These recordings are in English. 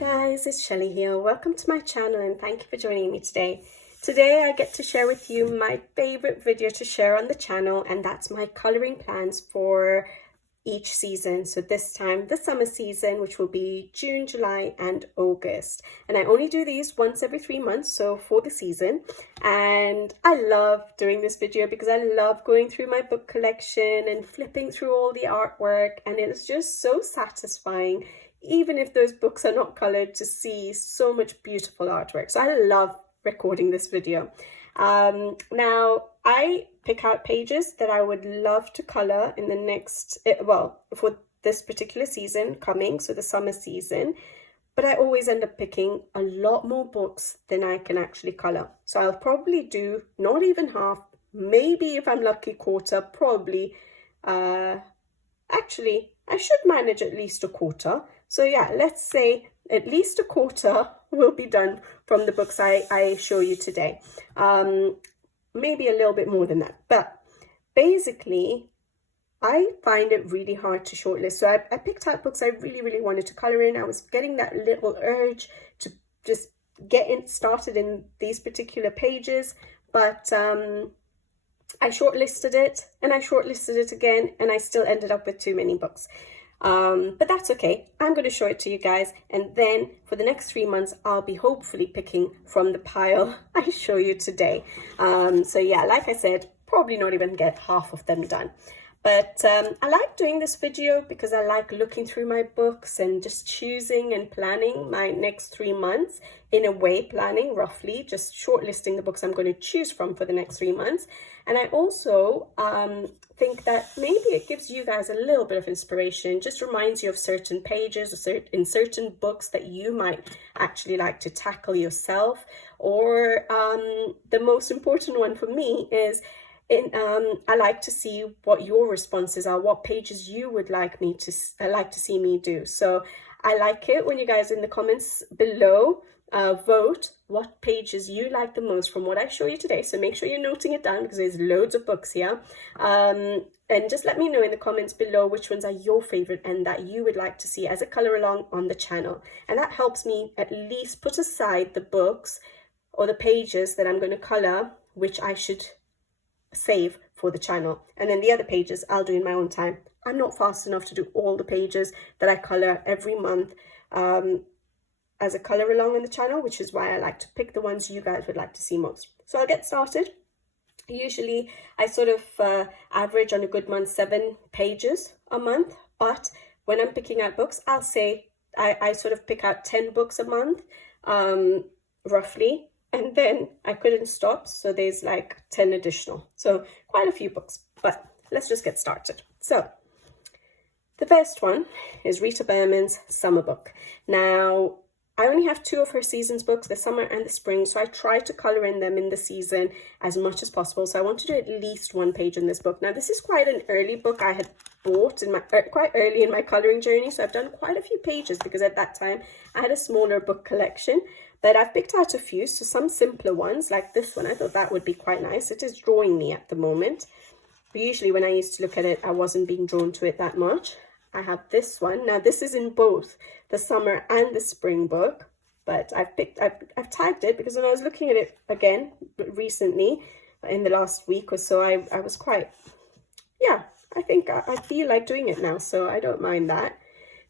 guys, it's Shelly here. Welcome to my channel and thank you for joining me today. Today I get to share with you my favorite video to share on the channel, and that's my coloring plans for each season. So this time, the summer season, which will be June, July and August. And I only do these once every 3 months, so for the season. And I love doing this video because I love going through my book collection and flipping through all the artwork, and it's just so satisfying, even if those books are not colored, to see so much beautiful artwork. So I love recording this video. Now I pick out pages that I would love to color in the next, well, for this particular season coming, so the summer season, but I always end up picking a lot more books than I can actually color. So I'll probably do not even half, maybe if I'm lucky quarter, probably, actually I should manage at least a quarter. So yeah, let's say at least a quarter will be done from the books I show you today. Maybe a little bit more than that. But basically, I find it really hard to shortlist. So I picked out books I really wanted to color in. I was getting that little urge to just get started in these particular pages. But I shortlisted it and I shortlisted it again, and I still ended up with too many books. But that's okay. I'm going to show it to you guys, and then for the next 3 months I'll be hopefully picking from the pile I show you today. So yeah, like I said, probably not even get half of them done. But I like doing this video because I like looking through my books and just choosing and planning my next 3 months. In a way, planning roughly, just shortlisting the books I'm going to choose from for the next 3 months. And I also think that maybe it gives you guys a little bit of inspiration, just reminds you of certain pages in certain books that you might actually like to tackle yourself. Or the most important one for me is, I like to see what your responses are, what pages you would like to see me do. So I like it when you guys in the comments below vote what pages you like the most from what I show you today. So make sure you're noting it down because there's loads of books here. And just let me know in the comments below which ones are your favorite and that you would like to see as a color along on the channel. And that helps me at least put aside the books or the pages that I'm going to color, which I should save for the channel, and then the other pages I'll do in my own time. I'm not fast enough to do all the pages that I color every month as a color along on the channel, which is why I like to pick the ones you guys would like to see most. So I'll get started. Usually I sort of average on a good month 7 pages a month, but when I'm picking out books, I'll say I sort of pick out 10 books a month, roughly. And then I couldn't stop, so there's like 10 additional. So quite a few books, but let's just get started. So the first one is Rita Berman's summer book. Now, I only have 2 of her season's books, the summer and the spring, so I try to color in them in the season as much as possible. So I want to do at least 1 page in this book. Now, this is quite an early book I had bought in my quite early in my coloring journey, so I've done quite a few pages because at that time I had a smaller book collection. But I've picked out a few, so some simpler ones like this one. I thought that would be quite nice. It is drawing me at the moment. But usually when I used to look at it, I wasn't being drawn to it that much. I have this one. Now this is in both the summer and the spring book. But I've tagged it because when I was looking at it again recently, in the last week or so, I was quite, yeah, I think I feel like doing it now. So I don't mind that.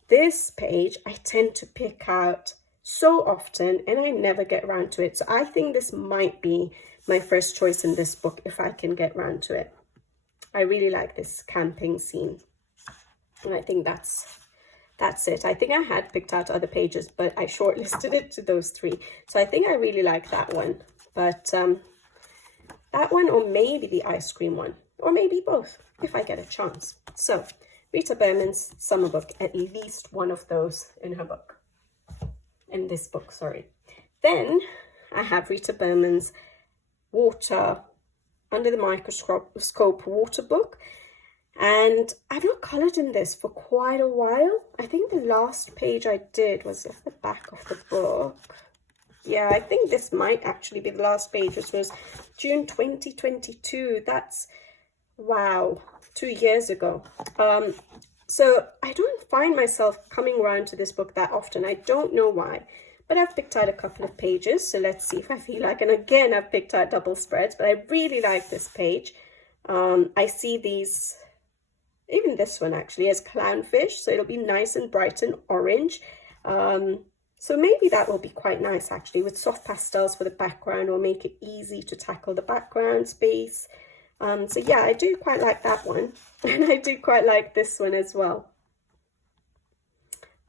This page, I tend to pick out so often and I never get around to it. So I think this might be my first choice in this book if I can get around to it. I really like this camping scene. And I think that's it. I think I had picked out other pages, but I shortlisted it to those 3. So I think I really like that one. But that one, or maybe the ice cream one, or maybe both if I get a chance. So Rita Berman's summer book, at least one of those in her book. In this book, sorry. Then I have Rita Berman's water, under the microscope water book. And I've not colored in this for quite a while. I think the last page I did was at the back of the book. Yeah, I think this might actually be the last page, which was June 2022. That's, wow, 2 years ago. So I don't find myself coming around to this book that often. I don't know why, but I've picked out a couple of pages. So let's see if I feel like, and again, I've picked out double spreads, but I really like this page. I see these, even this one actually, as clownfish. So it'll be nice and bright and orange. So maybe that will be quite nice actually, with soft pastels for the background, will make it easy to tackle the background space. So yeah, I do quite like that one, and I do quite like this one as well.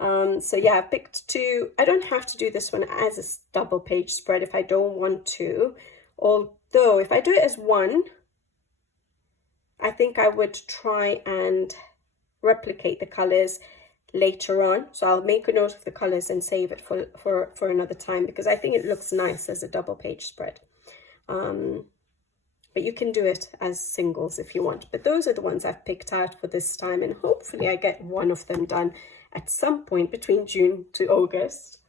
So yeah, I picked two. I don't have to do this one as a double page spread if I don't want to, although if I do it as one, I think I would try and replicate the colors later on. So I'll make a note of the colors and save it for another time, because I think it looks nice as a double page spread. But you can do it as singles if you want. But those are the ones I've picked out for this time, and hopefully I get one of them done at some point between June to August.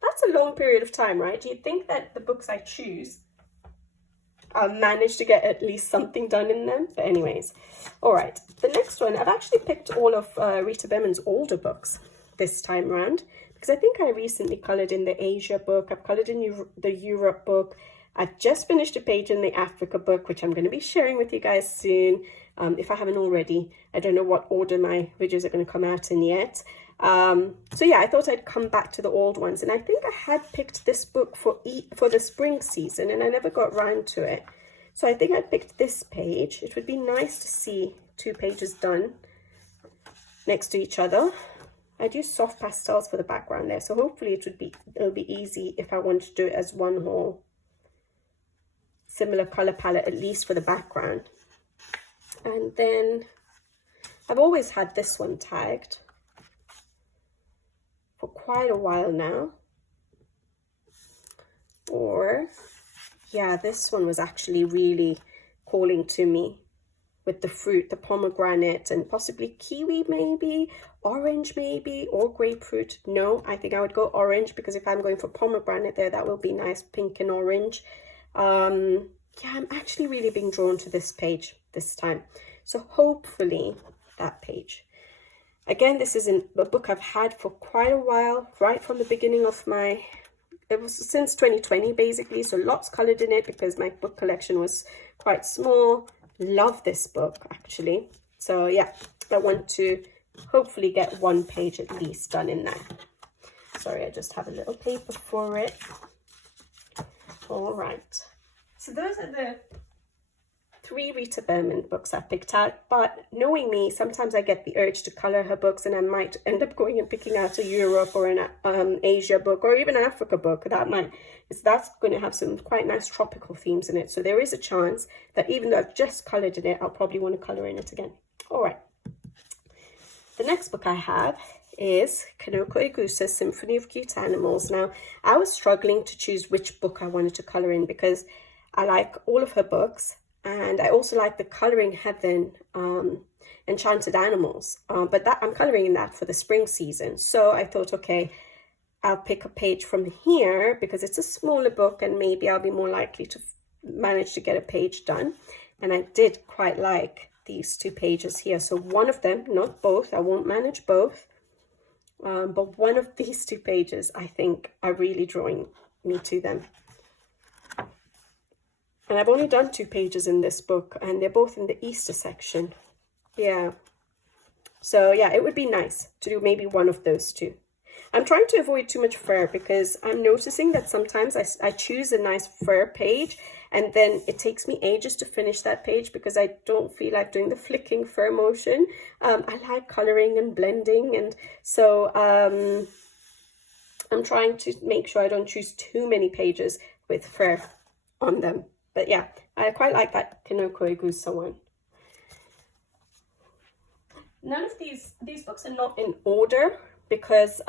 That's a long period of time, right? Do you think that the books I choose, I'll manage to get at least something done in them? But anyways, all right. The next one, I've actually picked all of Rita Berman's older books this time around, because I think I recently coloured in the Asia book. I've coloured in the Europe book. I've just finished a page in the Africa book, which I'm going to be sharing with you guys soon, if I haven't already. I don't know what order my videos are going to come out in yet. So yeah, I thought I'd come back to the old ones, and I think I had picked this book for the spring season, and I never got round to it. So I think I picked this page. It would be nice to see two pages done next to each other. I'd use soft pastels for the background there, so hopefully it'll be easy if I want to do it as one whole. Similar color palette, at least for the background. And then I've always had this one tagged for quite a while now. Or yeah, this one was actually really calling to me with the fruit, the pomegranate and possibly kiwi maybe, orange maybe, or grapefruit. No, I think I would go orange, because if I'm going for pomegranate there, that will be nice pink and orange. Yeah, I'm actually really being drawn to this page this time, so hopefully that page. Again, this is a book I've had for quite a while, right from the beginning of it was since 2020 basically, so lots colored in it because my book collection was quite small. Love this book actually. So yeah, I want to hopefully get one page at least done in there. Sorry, I just have a little paper for it. All right, so those are the 3 Rita Berman books I picked out, but knowing me, sometimes I get the urge to color her books, and I might end up going and picking out a Europe or an Asia book, or even an Africa book. That's going to have some quite nice tropical themes in it, so there is a chance that even though I've just colored in it, I'll probably want to color in it again. All right, the next book I have is Kanoko Egusa's Symphony of Cute Animals. Now, I was struggling to choose which book I wanted to color in, because I like all of her books, and I also like the Coloring Heaven Enchanted Animals, but that I'm coloring in that for the spring season. So I thought, okay, I'll pick a page from here because it's a smaller book, and maybe I'll be more likely to manage to get a page done. And I did quite like these 2 pages here. So one of them, not both, I won't manage both. But one of these 2 pages, I think, are really drawing me to them. And I've only done 2 pages in this book, and they're both in the Easter section. Yeah. So yeah, it would be nice to do maybe one of those 2. I'm trying to avoid too much fur, because I'm noticing that sometimes I choose a nice fur page, and then it takes me ages to finish that page because I don't feel like doing the flicking fur motion. I like coloring and blending, and so I'm trying to make sure I don't choose too many pages with fur on them. But yeah, I quite like that Kanoko Egusa one. None of these books are not in order, because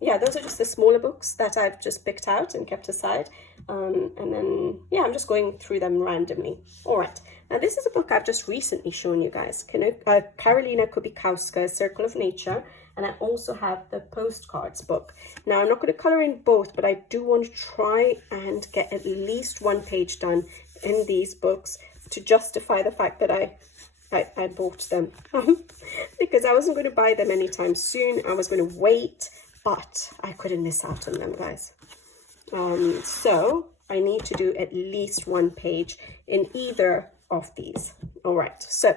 yeah, those are just the smaller books that I've just picked out and kept aside, and then yeah, I'm just going through them randomly. All right, now this is a book I've just recently shown you guys, Karolina Kubikowska's Circle of Nature, and I also have the postcards book. Now I'm not going to color in both, but I do want to try and get at least one page done in these books to justify the fact that I I bought them because I wasn't going to buy them anytime soon. I was going to wait, but I couldn't miss out on them, guys. So I need to do at least one page in either of these. All right, so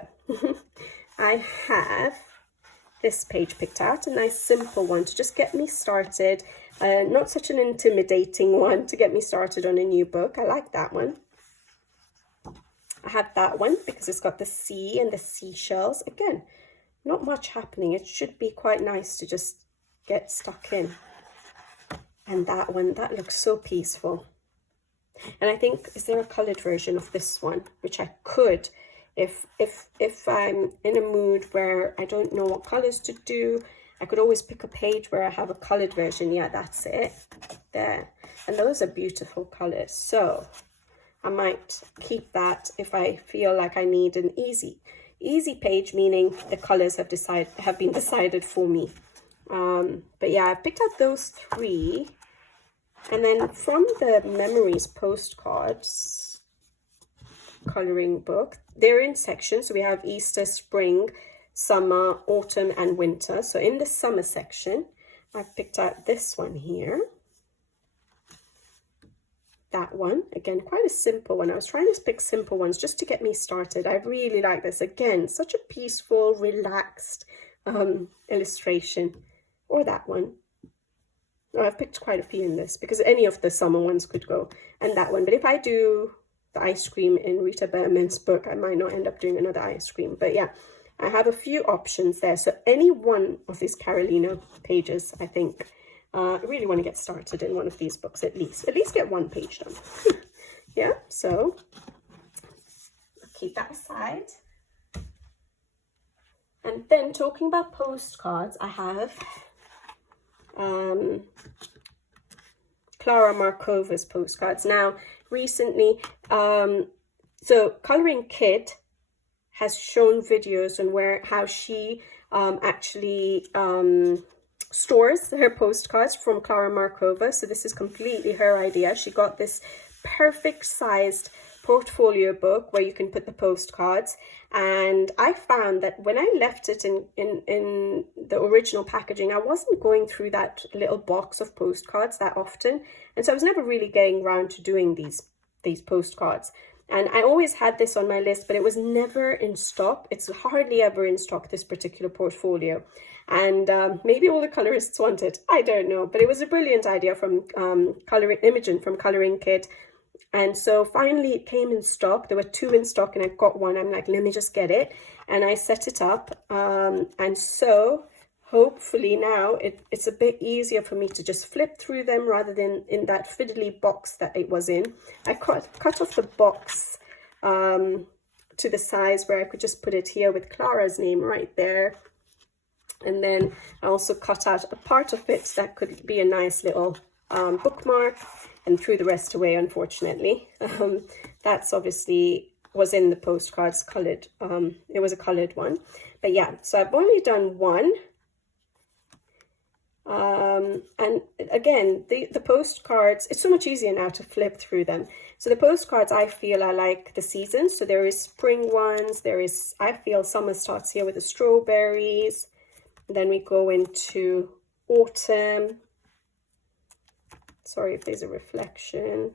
I have this page picked out, a nice simple one to just get me started. Not such an intimidating one to get me started on a new book. I like that one. I have that one because it's got the sea and the seashells. Again, not much happening. It should be quite nice to just get stuck in. And that one, that looks so peaceful. And I think, is there a coloured version of this one, which I could, if I'm in a mood where I don't know what colours to do, I could always pick a page where I have a coloured version. Yeah, that's it. There. And those are beautiful colours. So I might keep that if I feel like I need an easy page, meaning the colours have been decided for me. But yeah, I picked out those three. And then from the Memories postcards colouring book, they're in sections. So we have Easter, spring, summer, autumn and winter. So in the summer section, I've picked out this one here. That one, again, quite a simple one. I was trying to pick simple ones just to get me started. I really like this. Again, such a peaceful, relaxed illustration. Or that one. Oh, I've picked quite a few in this because any of the summer ones could go. And that one. But if I do the ice cream in Rita Berman's book, I might not end up doing another ice cream. But yeah, I have a few options there. So any one of these Carolina pages, I think. I really want to get started in one of these books at least get one page done. Yeah, so I'll keep that aside. And then talking about postcards, I have Clara Markova's postcards. Now, recently, so Coloring Kid has shown videos on how she actually stores her postcards from Clara Markova. So this is completely her idea. She got this perfect sized portfolio book where you can put the postcards, and I found that when I left it in the original packaging, I wasn't going through that little box of postcards that often, and so I was never really getting around to doing these postcards. And I always had this on my list, but it was never in stock. It's hardly ever in stock, this particular portfolio. And maybe all the colorists want it. I don't know. But it was a brilliant idea from Imogen from Coloring Kid. And so finally it came in stock. There were 2 in stock and I got one. I'm like, let me just get it. And I set it up. And so hopefully now it's a bit easier for me to just flip through them rather than in that fiddly box that it was in. I cut off the box to the size where I could just put it here with Clara's name right there. And then I also cut out a part of it that could be a nice little bookmark, and threw the rest away, unfortunately. That's obviously was in the postcards coloured. It was a coloured one. But yeah, so I've only done one. And again, the postcards, it's so much easier now to flip through them. So the postcards, I feel, are like the seasons. So there is spring ones. I feel summer starts here with the strawberries. Then we go into autumn. Sorry if there's a reflection.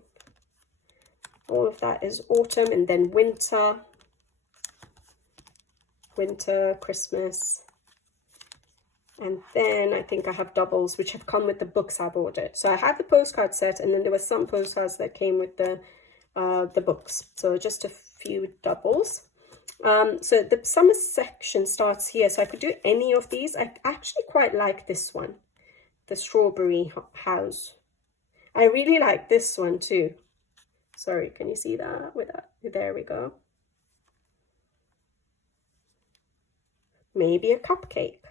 All of that is autumn, and then winter, Christmas. And then I think I have doubles, which have come with the books I've ordered. So I have the postcard set, and then there were some postcards that came with the books. So just a few doubles. So the summer section starts here. So I could do any of these. I actually quite like this one, the strawberry house. I really like this one too. Sorry, can you see that? There we go. Maybe a cupcake.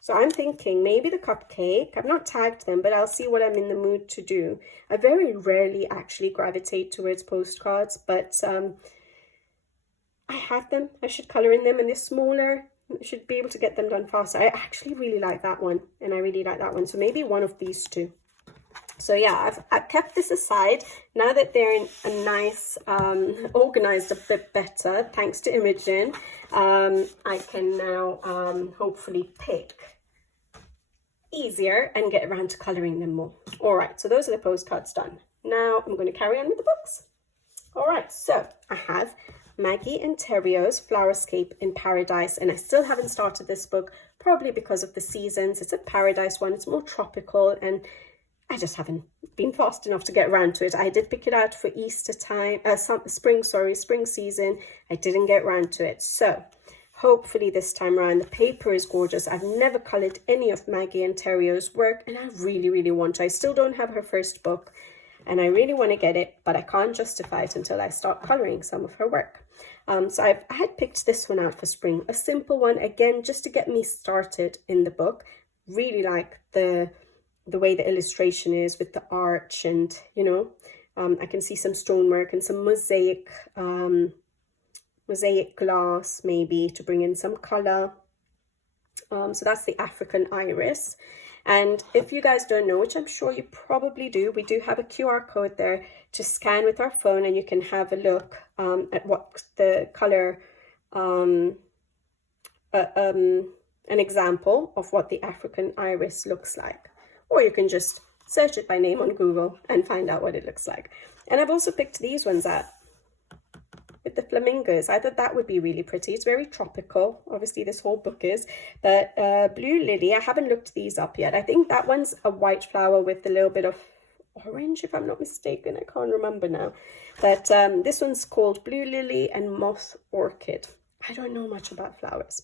So I'm thinking maybe the cupcake. I've not tagged them, but I'll see what I'm in the mood to do. I very rarely actually gravitate towards postcards, but I have them. I should colour in them, and they're smaller. I should be able to get them done faster. I actually really like that one, and I really like that one. So maybe one of these two. So yeah, I've kept this aside. Now that they're in a nice, organized a bit better, thanks to Imogen, I can now hopefully pick easier and get around to colouring them more. All right, so those are the postcards done. Now I'm going to carry on with the books. All right, so I have Maggie and Terrio's Flowerscape in Paradise, and I still haven't started this book, probably because of the seasons. It's a Paradise one, it's more tropical, and I just haven't been fast enough to get around to it. I did pick it out for Easter time, spring season. I didn't get around to it. So hopefully this time around, the paper is gorgeous. I've never coloured any of Maggie and Terrio's work, and I really, really want to. I still don't have her first book, and I really want to get it, but I can't justify it until I start colouring some of her work. So I had picked this one out for spring, a simple one, again, just to get me started in the book. Really like the way the illustration is with the arch, and you know, I can see some stonework and some mosaic glass maybe to bring in some color. So that's the African iris. And if you guys don't know, which I'm sure you probably do, we do have a QR code there to scan with our phone, and you can have a look at what the color, an example of what the African iris looks like. Or you can just search it by name on Google and find out what it looks like. And I've also picked these ones out with the flamingos. I thought that would be really pretty. It's very tropical. Obviously, this whole book is. But Blue Lily, I haven't looked these up yet. I think that one's a white flower with a little bit of orange, if I'm not mistaken. I can't remember now. But this one's called Blue Lily and Moth Orchid. I don't know much about flowers,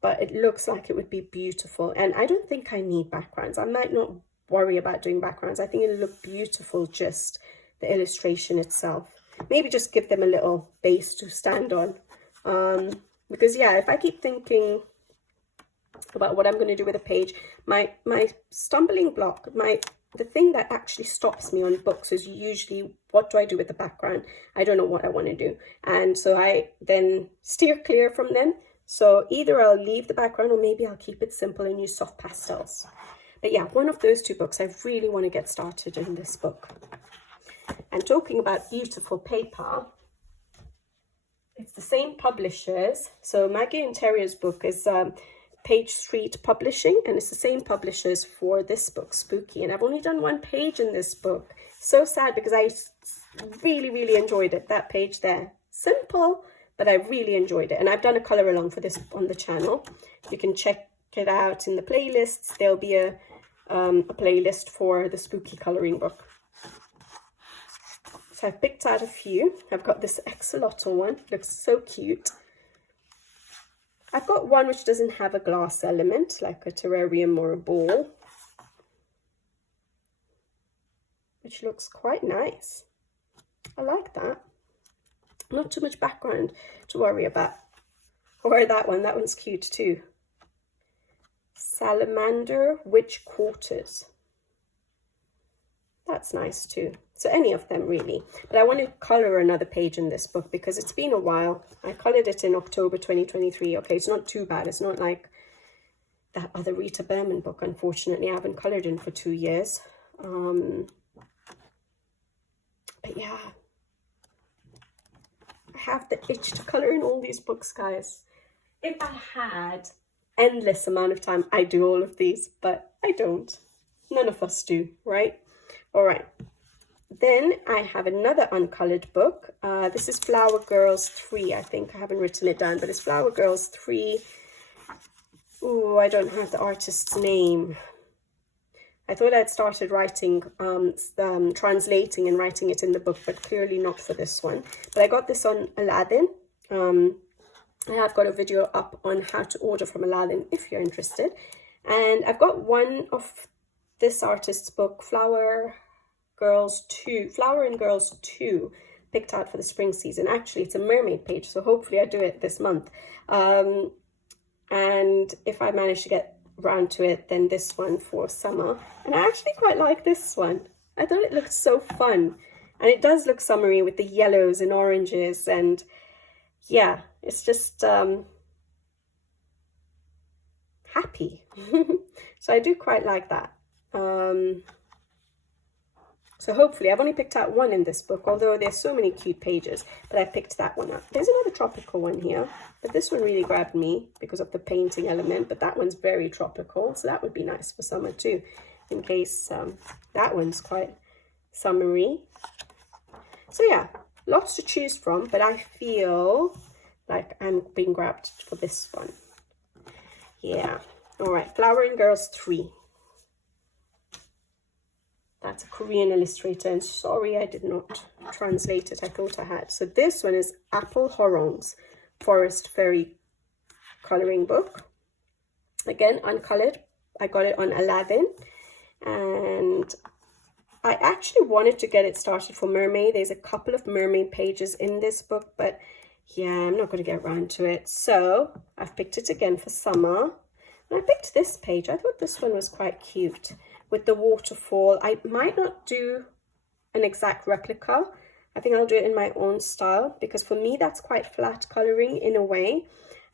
but it looks like it would be beautiful. And I don't think I need backgrounds. I might not worry about doing backgrounds. I think it'll look beautiful, just the illustration itself. Maybe just give them a little base to stand on. Because yeah, if I keep thinking about what I'm going to do with a page, my stumbling block, the thing that actually stops me on books is usually, what do I do with the background? I don't know what I want to do. And so I then steer clear from them. So either I'll leave the background, or maybe I'll keep it simple and use soft pastels. But yeah, one of those two books, I really want to get started in this book. And talking about beautiful paper, it's the same publishers. So Maggie and Terrio's book is Page Street Publishing, and it's the same publishers for this book, Spooky. And I've only done one page in this book. So sad, because I really, really enjoyed it, that page there. Simple, but I really enjoyed it. And I've done a colour along for this on the channel. You can check it out in the playlists. There'll be a playlist for the Spooky colouring book. So I've picked out a few. I've got this axolotl one. Looks so cute. I've got one which doesn't have a glass element, like a terrarium or a ball, which looks quite nice. I like that. Not too much background to worry about. Or that one's cute too. Salamander Witch Quarters. That's nice too. So any of them really. But I want to colour another page in this book because it's been a while. I coloured it in October 2023. Okay, it's not too bad. It's not like that other Rita Berman book, unfortunately. I haven't coloured in for 2 years. But yeah. I have the itch to colour in all these books, guys. If I had endless amount of time, I'd do all of these. But I don't. None of us do, right? All right, then I have another uncoloured book. This is Flower Girls 3. I think I haven't written it down, but it's Flower Girls 3. Oh, I don't have the artist's name. I thought I'd started writing, translating and writing it in the book, but clearly not for this one. But I got this on Aladdin. I have got a video up on how to order from Aladdin if you're interested. And I've got one of this artist's book, Flower and Girls 2, picked out for the spring season. Actually, it's a mermaid page, so hopefully I do it this month. And if I manage to get around to it, then this one for summer. And I actually quite like this one. I thought it looked so fun. And it does look summery with the yellows and oranges. And yeah, it's just happy. So I do quite like that. So hopefully, I've only picked out one in this book, although there's so many cute pages, but I picked that one up. There's another tropical one here, but this one really grabbed me because of the painting element, but that one's very tropical, so that would be nice for summer too, in case that one's quite summery. So yeah, lots to choose from, but I feel like I'm being grabbed for this one. Yeah. All right, Flowering Girls 3. That's a Korean illustrator, and sorry I did not translate it. I thought I had. So this one is Apple Horong's Forest Fairy coloring book. Again, uncolored. I got it on Aladdin, and I actually wanted to get it started for mermaid. There's a couple of mermaid pages in this book, but yeah, I'm not going to get around to it. So I've picked it again for summer, and I picked this page. I thought this one was quite cute, with the waterfall. I might not do an exact replica. I think I'll do it in my own style, because for me that's quite flat coloring in a way.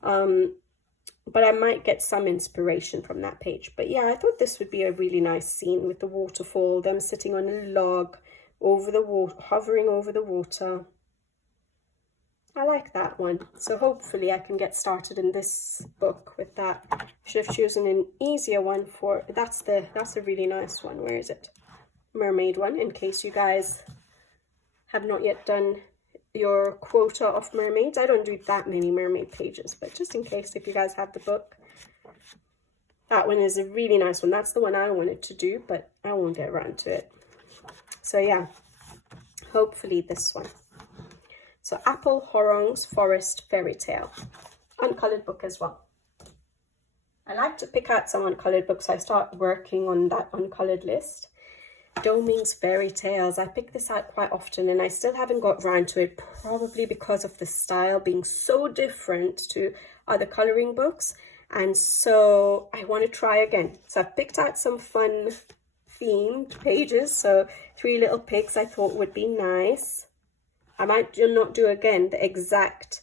But I might get some inspiration from that page. But yeah, I thought this would be a really nice scene with the waterfall, them sitting on a log over the water, hovering over the water. I like that one. So hopefully I can get started in this book with that. Should have chosen an easier one for, that's a really nice one. Where is it? Mermaid one, in case you guys have not yet done your quota of mermaids. I don't do that many mermaid pages, but just in case, if you guys have the book. That one is a really nice one. That's the one I wanted to do, but I won't get around to it. So yeah, hopefully this one. So Apple Horong's Forest Fairy Tale, uncolored book as well. I like to pick out some uncolored books. I start working on that uncolored list. Doming's Fairy Tales. I pick this out quite often, and I still haven't got around to it, probably because of the style being so different to other coloring books. And so I want to try again. So I've picked out some fun themed pages. So 3 Little Pigs I thought would be nice. I might not do again the exact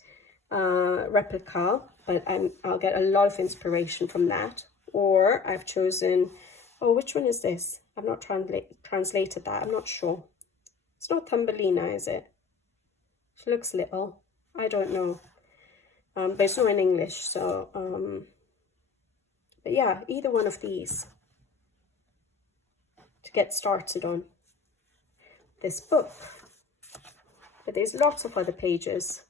replica, but I'll get a lot of inspiration from that. Or I've chosen, oh, which one is this? I've not translated that. I'm not sure. It's not Thumbelina, is it? She looks little. I don't know. But it's not in English, so... but yeah, either one of these to get started on this book. But there's lots of other pages.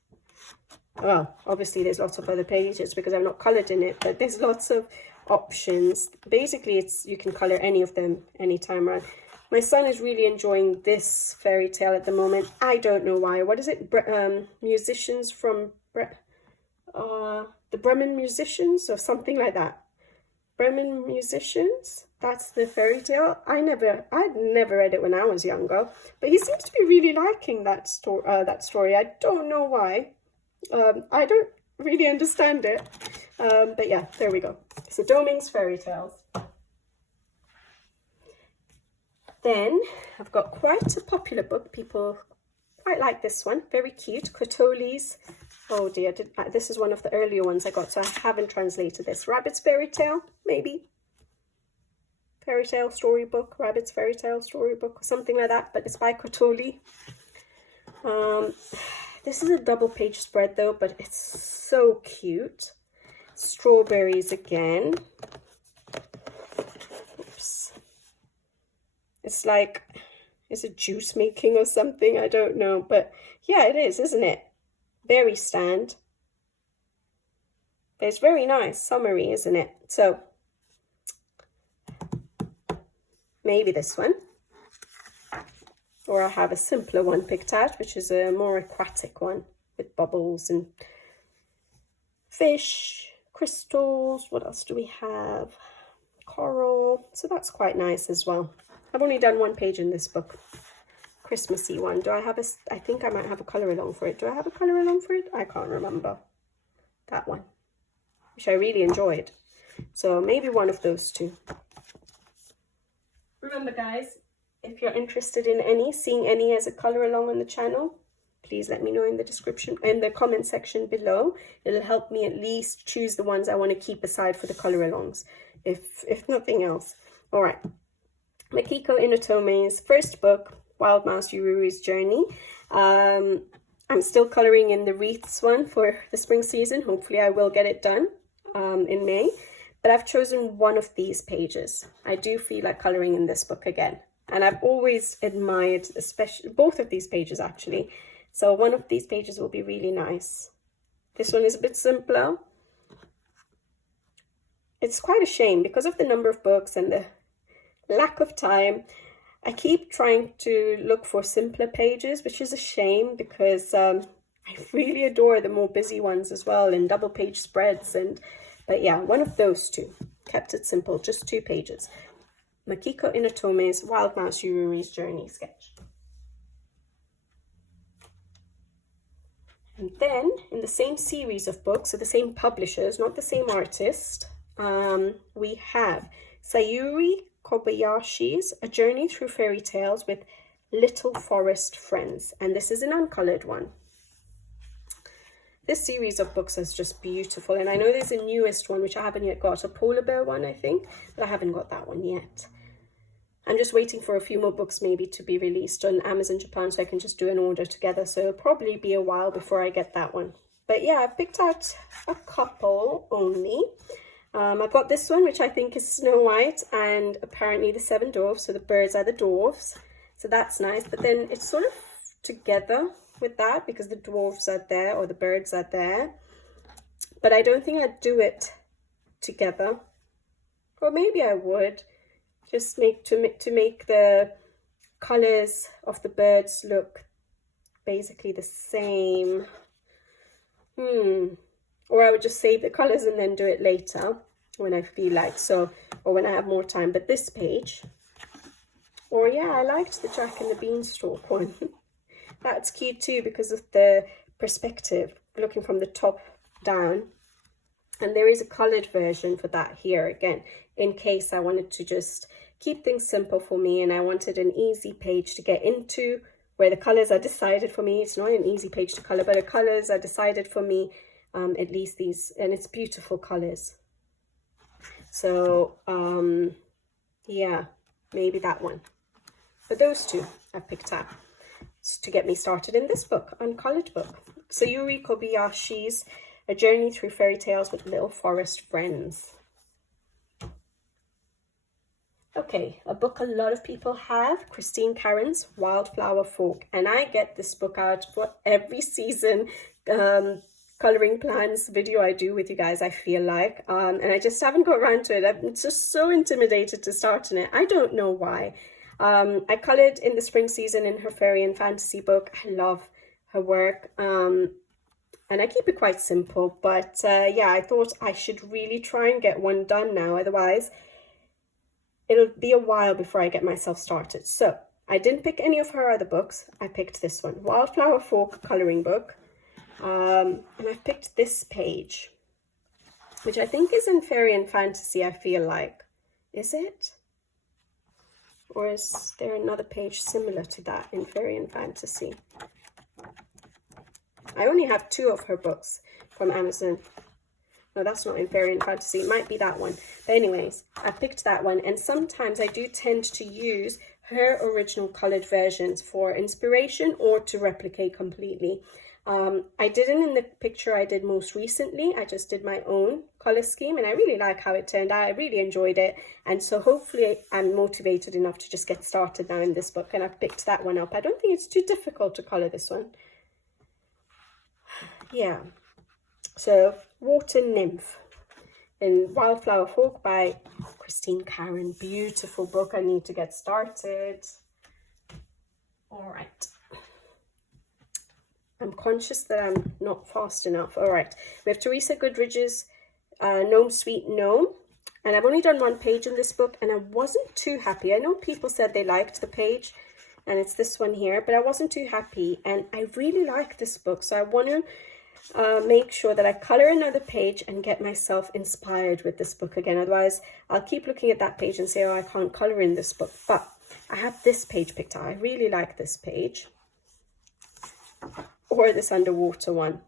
Well, obviously there's lots of other pages because I've not colored in it, but there's lots of options. Basically, it's you can color any of them anytime around. My son is really enjoying this fairy tale at the moment. I don't know why. What is it? Musicians from the Bremen Musicians or something like that. Bremen Musicians. That's the fairy tale. I'd never read it when I was younger, but he seems to be really liking that story. I don't know why. I don't really understand it. But yeah, there we go. So Doming's Fairy Tales. Then I've got quite a popular book. People quite like this one. Very cute. Kotoli's. Oh dear, this is one of the earlier ones I got, so I haven't translated this. Rabbit's Fairy Tale, maybe. Fairy tale storybook, Rabbit's Fairy Tale storybook, something like that, but it's by Kotoli. This is a double page spread though, but it's so cute. Strawberries again. Oops. It's like, is it juice making or something? I don't know, but yeah, it is, isn't it? Berry stand. It's very nice, summery, isn't it? So maybe this one, or I have a simpler one picked out, which is a more aquatic one with bubbles and fish, crystals. What else do we have? Coral. So that's quite nice as well. I've only done one page in this book. Christmassy one. Do I have I think I might have a colour along for it. Do I have a colour along for it? I can't remember. That one, which I really enjoyed. So maybe one of those two. Remember guys, if you're interested in seeing any as a colour along on the channel, please let me know in the comment section below. It'll help me at least choose the ones I want to keep aside for the colour alongs, if nothing else. All right. Makiko Inatome's first book, Wild Mouse Yururu's Journey. I'm still colouring in the wreaths one for the spring season. Hopefully I will get it done in May. But I've chosen one of these pages. I do feel like colouring in this book again. And I've always admired, especially both of these pages actually. So one of these pages will be really nice. This one is a bit simpler. It's quite a shame because of the number of books and the lack of time. I keep trying to look for simpler pages, which is a shame because I really adore the more busy ones as well, and double page spreads. But yeah, one of those two. Kept it simple, just 2 pages. Makiko Inatome's Wild Mouse Yururu's Journey sketch. And then in the same series of books, so the same publishers, not the same artist, we have Sayuri Kobayashi's A Journey Through Fairy Tales with Little Forest Friends, and this is an uncolored one. This series of books is just beautiful, and I know there's a newest one which I haven't yet got, a polar bear one I think, but I haven't got that one yet. I'm just waiting for a few more books maybe to be released on Amazon Japan so I can just do an order together, so it'll probably be a while before I get that one. But yeah, I've picked out a couple only. I've got this one, which I think is Snow White and apparently the 7 dwarfs, so the birds are the dwarfs, so that's nice. But then it's sort of together with that because the dwarfs are there or the birds are there, but I don't think I'd do it together, or maybe I would just make the colors of the birds look basically the same. Or I would just save the colors and then do it later when I feel like so, or when I have more time. But this page, or yeah, I liked the Jack and the Beanstalk one. That's cute too because of the perspective, looking from the top down. And there is a colored version for that here again, in case I wanted to just keep things simple for me and I wanted an easy page to get into where the colors are decided for me. It's not an easy page to color, but the colors are decided for me, at least these, and it's beautiful colors. So yeah, maybe that one. But those two I picked up to get me started in this book, uncolored book. Sayuri Kobayashi's A Journey Through Fairy Tales with Little Forest Friends. Okay, a book a lot of people have, Christine Caron's Wildflower Folk, and I get this book out for every season coloring plans video I do with you guys, I feel like, and I just haven't got around to it. I'm just so intimidated to start in it. I don't know why. I colored in the spring season in her fairy and fantasy book. I love her work, and I keep it quite simple, but yeah, I thought I should really try and get one done now, otherwise it'll be a while before I get myself started. So I didn't pick any of her other books. I picked this one, Wildflower Folk coloring book, and I've picked this page, which I think is in fairy and fantasy. I feel like, is it? Or is there another page similar to that in fairy and fantasy? I only have 2 of her books from Amazon. No, that's not in fairy and fantasy. It might be that one. But anyways, I picked that one. And sometimes I do tend to use her original colored versions for inspiration or to replicate completely. I didn't in the picture I did most recently. I just did my own color scheme and I really like how it turned out. I really enjoyed it. And so hopefully I'm motivated enough to just get started now in this book. And I've picked that one up. I don't think it's too difficult to color this one. Yeah. So, Water Nymph in Wildflower Folk by Christine Caron. Beautiful book. I need to get started. All right. I'm conscious that I'm not fast enough. All right. We have Teresa Goodridge's Gnome Sweet Gnome. And I've only done 1 page in this book and I wasn't too happy. I know people said they liked the page and it's this one here, but I wasn't too happy. And I really like this book. So I want to make sure that I color another page and get myself inspired with this book again. Otherwise, I'll keep looking at that page and say, oh, I can't color in this book. But I have this page picked out. I really like this page. Or this underwater one.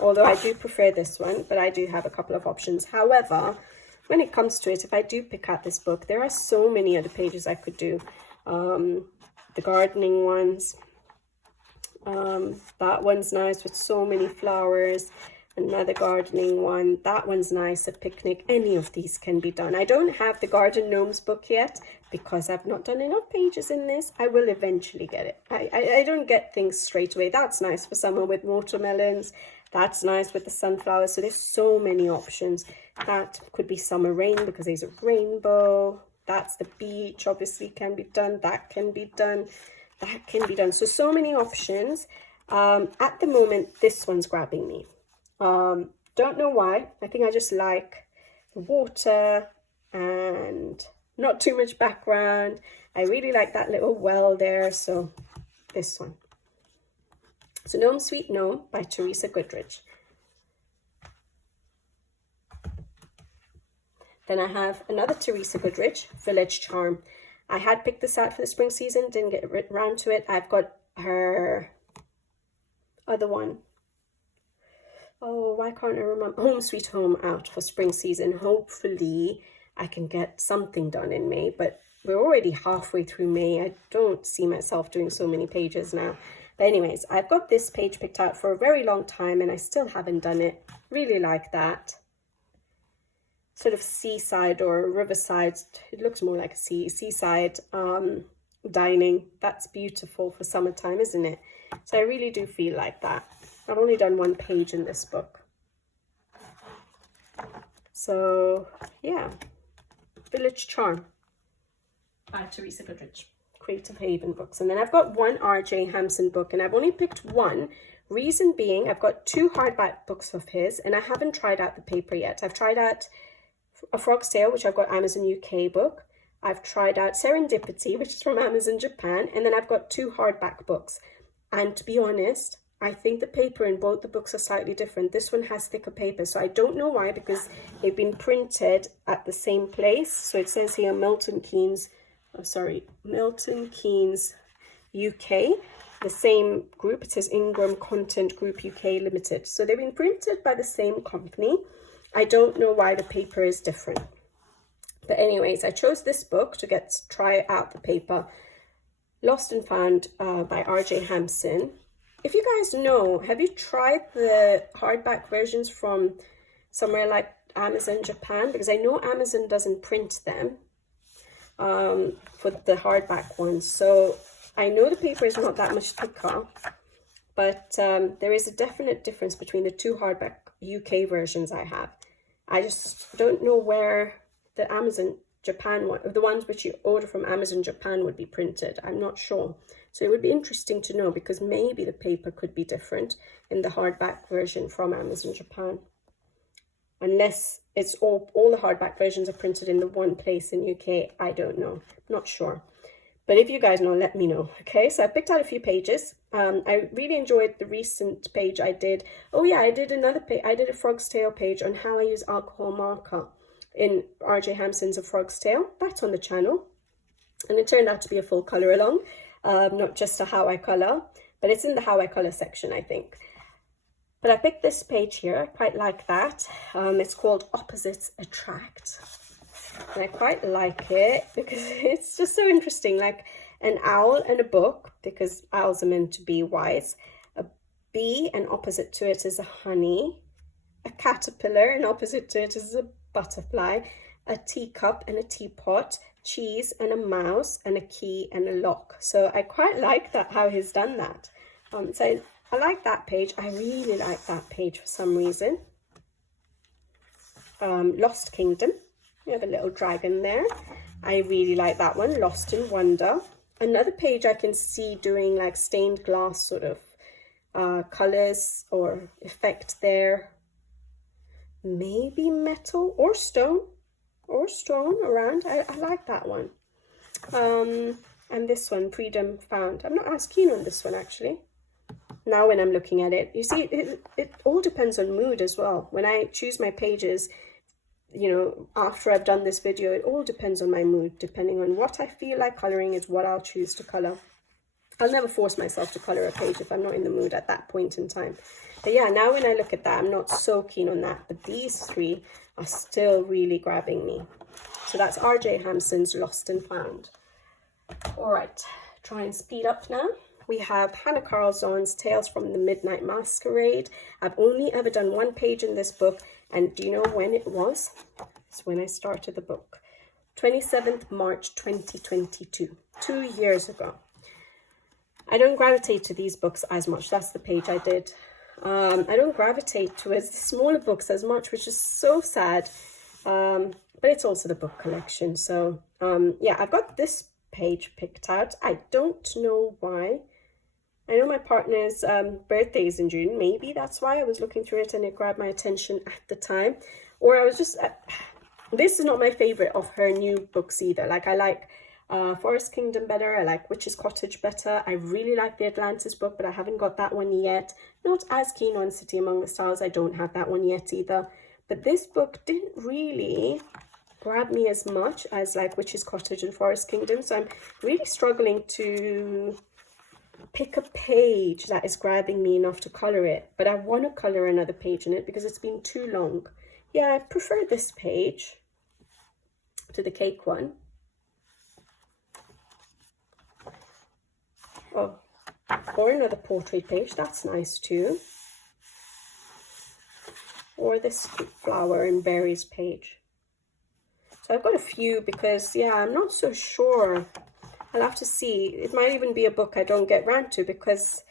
Although I do prefer this one, but I do have a couple of options. However, when it comes to it, if I do pick out this book, there are so many other pages I could do. the gardening ones. That one's nice with so many flowers. Another gardening one. That one's nice, a picnic. Any of these can be done. I don't have the Garden Gnomes book yet because I've not done enough pages in this. I will eventually get it. I don't get things straight away. That's nice for someone with watermelons. That's nice with the sunflowers. So there's so many options. That could be summer rain because there's a rainbow. That's the beach, obviously can be done. That can be done. That can be done. So many options. At the moment, this one's grabbing me. Don't know why. I think I just like the water and not too much background. I really like that little well there. So this one. So Gnome Sweet Gnome by Teresa Goodrich. Then I have another Teresa Goodrich, Village Charm. I had picked this out for the spring season, didn't get around to it. I've got her other one. Oh, why can't I remember? Home Sweet Home out for spring season. Hopefully I can get something done in May, but we're already halfway through May. I don't see myself doing so many pages now. But anyways, I've got this page picked out for a very long time and I still haven't done it. Really like that. Sort of seaside or riverside. It looks more like a seaside dining. That's beautiful for summertime, isn't it? So I really do feel like that. I've only done one page in this book. So, yeah. Village Charm by Teresa Goodrich. Creative Haven books. And then I've got one R.J. Hampson book, and I've only picked one. Reason being, I've got 2 hardback books of his, and I haven't tried out the paper yet. I've tried out A Frog's Tale, which I've got Amazon UK book. I've tried out Serendipity, which is from Amazon Japan, and then I've got 2 hardback books. And to be honest, I think the paper in both the books are slightly different. This one has thicker paper, so I don't know why, because they've been printed at the same place. So it says here Milton Keynes UK, the same group. It says Ingram Content Group UK Limited. So they've been printed by the same company. I don't know why the paper is different. But anyways, I chose this book to try out the paper. Lost and Found by R.J. Hampson. If you guys know, have you tried the hardback versions from somewhere like Amazon Japan? Because I know Amazon doesn't print them for the hardback ones. So I know the paper is not that much thicker, but there is a definite difference between the 2 hardback UK versions I have. I just don't know where the Amazon Japan one, the ones which you order from Amazon Japan would be printed. I'm not sure. So it would be interesting to know, because maybe the paper could be different in the hardback version from Amazon Japan. Unless it's all the hardback versions are printed in the one place in UK. I don't know. I'm not sure. But if you guys know, let me know. Okay, so I picked out a few pages. I really enjoyed the recent page I did. Oh yeah, I did another page. I did a Frog's Tale page on how I use alcohol marker in R.J. Hampson's A Frog's Tale. That's on the channel. And it turned out to be a full colour along. Not just a how I colour, but it's in the how I colour section, I think. But I picked this page here. I quite like that. It's called Opposites Attract. And I quite like it because it's just so interesting. Like an owl and a book, because owls are meant to be wise. A bee, and opposite to it is a honey. A caterpillar, and opposite to it is a butterfly. A teacup and a teapot. Cheese and a mouse, and a key and a lock. So I quite like that, how he's done that. So I like that page. I really like that page for some reason. Lost Kingdom. We have a little dragon there. I really like that one. Lost in Wonder. Another page I can see doing like stained glass sort of colors or effect there. Maybe metal or stone. Around. I like that one. And this one, Freedom Found. I'm not as keen on this one, actually. Now when I'm looking at it, you see, it all depends on mood as well. When I choose my pages, you know, after I've done this video, it all depends on my mood. Depending on what I feel like coloring is what I'll choose to color. I'll never force myself to color a page if I'm not in the mood at that point in time. But yeah, now when I look at that, I'm not so keen on that. But these 3 are still really grabbing me. So that's R.J. Hampson's Lost and Found. All right, try and speed up now. We have Hannah Karlzon's Tales from the Midnight Masquerade. I've only ever done one page in this book, and do you know when it was? It's when I started the book. 27th March 2022, 2 years ago. I don't gravitate to these books as much. That's the page I did. I don't gravitate towards the smaller books as much, which is so sad. But it's also the book collection. So yeah, I've got this page picked out. I don't know why. I know my partner's birthday is in June. Maybe that's why I was looking through it and it grabbed my attention at the time. Or I was just... this is not my favorite of her new books either. Like, I like Forest Kingdom better. I like Witch's Cottage better. I really like the Atlantis book, but I haven't got that one yet. Not as keen on City Among the Stars. I don't have that one yet either. But this book didn't really grab me as much as like Witch's Cottage and Forest Kingdom. So I'm really struggling to pick a page that is grabbing me enough to colour it. But I want to colour another page in it because it's been too long. Yeah, I prefer this page to the cake one. Oh, or another portrait page, that's nice too. Or this flower and berries page. So I've got a few because, yeah, I'm not so sure. I'll have to see. It might even be a book I don't get round to because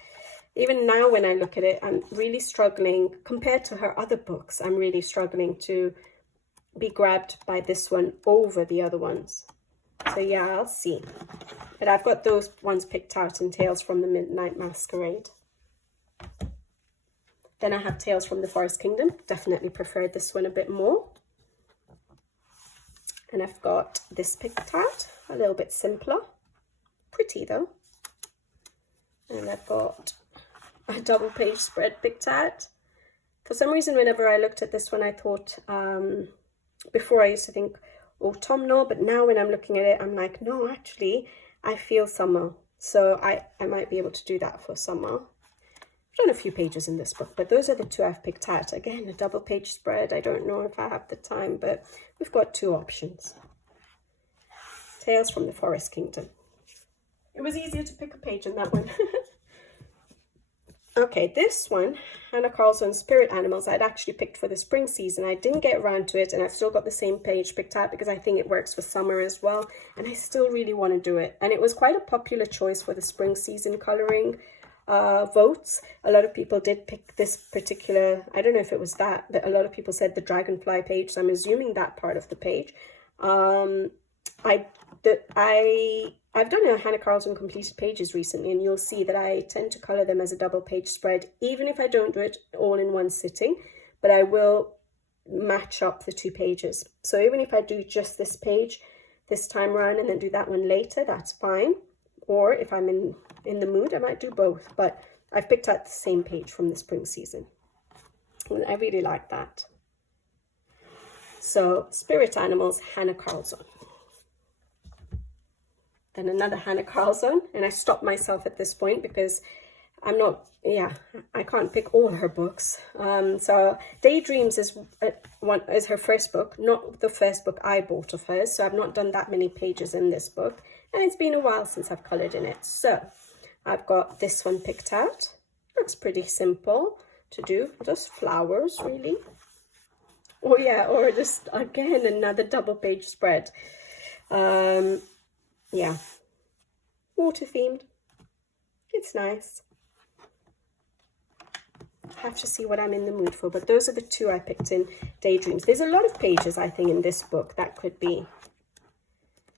even now when I look at it, I'm really struggling. Compared to her other books, I'm really struggling to be grabbed by this one over the other ones. So yeah, I'll see. But I've got those ones picked out in Tales from the Midnight Masquerade. Then I have Tales from the Forest Kingdom. Definitely preferred this one a bit more. And I've got this picked out, a little bit simpler. Pretty though. And I've got a double page spread picked out. For some reason, whenever I looked at this one, I thought, before I used to think autumnal, but now when I'm looking at it, I'm like, no, actually, I feel summer. So I might be able to do that for summer. I've done a few pages in this book, but those are the two I've picked out. Again, a double page spread. I don't know if I have the time, but we've got two options. Tales from the Forest Kingdom. It was easier to pick a page in that one. Okay, this one, Hannah Karlzon's Spirit Animals, I'd actually picked for the spring season. I didn't get around to it, and I've still got the same page picked out because I think it works for summer as well, and I still really want to do it. And it was quite a popular choice for the spring season colouring votes. A lot of people did pick this particular, I don't know if it was that, but a lot of people said the dragonfly page, so I'm assuming that part of the page. I've done a Hannah Karlzon completed pages recently, and you'll see that I tend to colour them as a double page spread, even if I don't do it all in one sitting, but I will match up the two pages. So even if I do just this page this time around and then do that one later, that's fine. Or if I'm in the mood, I might do both, but I've picked out the same page from the spring season. And I really like that. So Spirit Animals, Hannah Karlzon. Then another Hannah Karlzon, and I stopped myself at this point because I'm not, I can't pick all her books. So Daydreams is her first book, not the first book I bought of hers, so I've not done that many pages in this book, and it's been a while since I've coloured in it. So I've got this one picked out. Looks pretty simple to do, just flowers really. Oh yeah, or just again another double page spread. Yeah, water themed. It's nice. I have to see what I'm in the mood for, but those are the two I picked in Daydreams. There's a lot of pages, I think, in this book that could be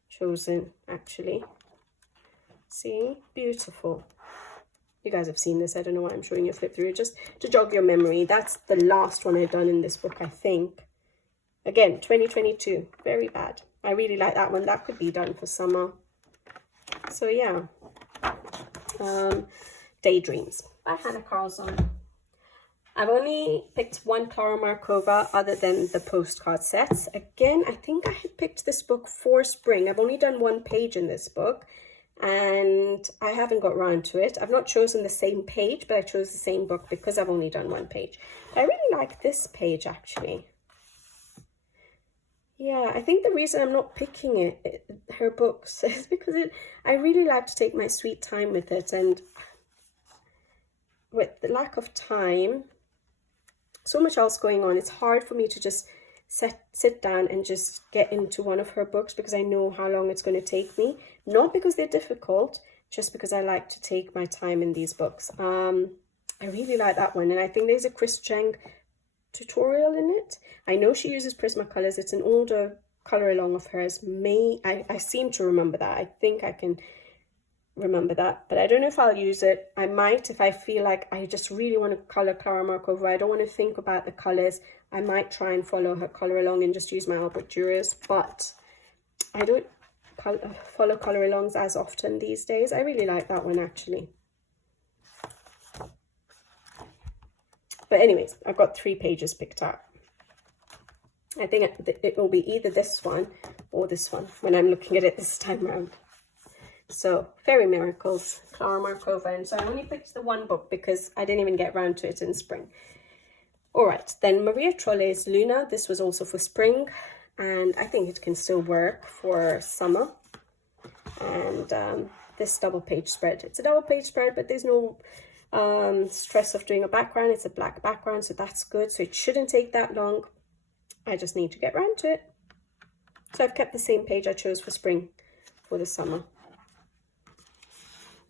chosen, actually. See? Beautiful. You guys have seen this. I don't know why I'm showing you a flip through. Just to jog your memory. That's the last one I've done in this book, I think. Again, 2022. Very bad. I really like that one. That could be done for summer. So yeah, Daydreams by Hannah Karlzon. I've only picked one Clara Markova other than the postcard sets. Again, I think I had picked this book for spring. I've only done one page in this book and I haven't got round to it. I've not chosen the same page, but I chose the same book because I've only done one page. I really like this page actually. Yeah, I think the reason I'm not picking her books is because I really like to take my sweet time with it, and with the lack of time, so much else going on, it's hard for me to just sit down and just get into one of her books, because I know how long it's going to take me. Not because they're difficult, just because I like to take my time in these books. I really like that one, and I think there's a Chris Cheng tutorial in it. I know she uses Prismacolors. It's an older color along of hers. I seem to remember that. I think I can remember that, but I don't know if I'll use it. I might, if I feel like I just really want to color Clara Markova. I don't want to think about the colors. I might try and follow her color along and just use my Albert Dürers, but I don't follow color alongs as often these days. I really like that one, actually. But anyways, I've got 3 pages picked out. I think it will be either this one or this one when I'm looking at it this time around. So, Fairy Miracles, Clara Markova. And so I only picked the one book because I didn't even get around to it in spring. All right, then Maria Trolle's Luna. This was also for spring, and I think it can still work for summer. And this double page spread. It's a double page spread, but there's no stress of doing a background. It's a black background, so that's good. So it shouldn't take that long. I just need to get around to it. So I've kept the same page I chose for spring for the summer.